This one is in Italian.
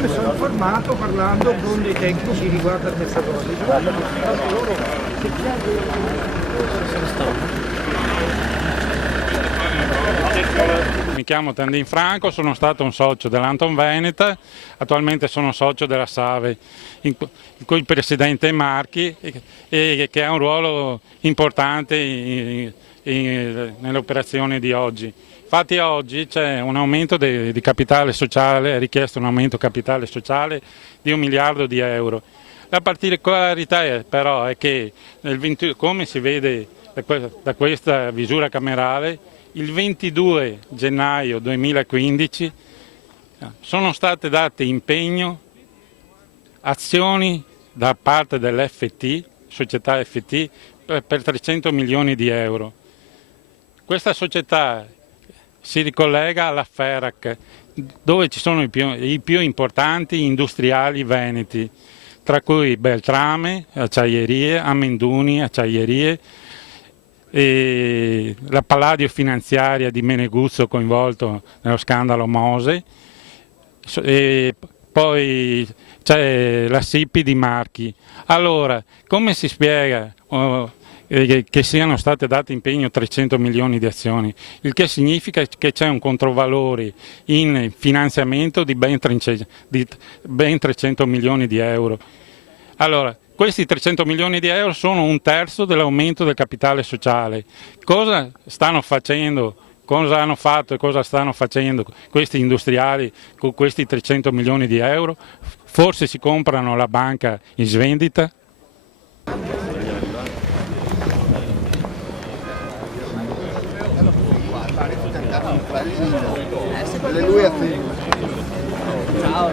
mi sono informato parlando con dei tecnici riguardo a questa cosa. Mi chiamo Tandin Franco, sono stato un socio dell'Anton Veneta, attualmente sono socio della Save, in cui il presidente è Marchi e che ha un ruolo importante nelle operazioni di oggi. Infatti oggi c'è un aumento di capitale sociale, è richiesto un aumento capitale sociale di 1 miliardo di euro. La particolarità però è che, come si vede da questa visura camerale, il 22 gennaio 2015 sono state date impegno, azioni da parte dell'FT, società FT, per 300 milioni di euro. Questa società si ricollega alla Ferac, dove ci sono i più importanti industriali veneti, tra cui Beltrame, acciaierie, Amenduni, acciaierie, e la Palladio finanziaria di Meneguzzo coinvolto nello scandalo Mose, e poi c'è la SIPI di Marchi. Allora, come si spiega che siano state date impegno 300 milioni di azioni? Il che significa che c'è un controvalore in finanziamento di ben 300 milioni di euro. Allora, questi 300 milioni di euro sono 1/3 dell'aumento del capitale sociale. Cosa stanno facendo, cosa hanno fatto e cosa stanno facendo questi industriali con questi 300 milioni di euro? Forse si comprano la banca in svendita? Alleluia. Ciao.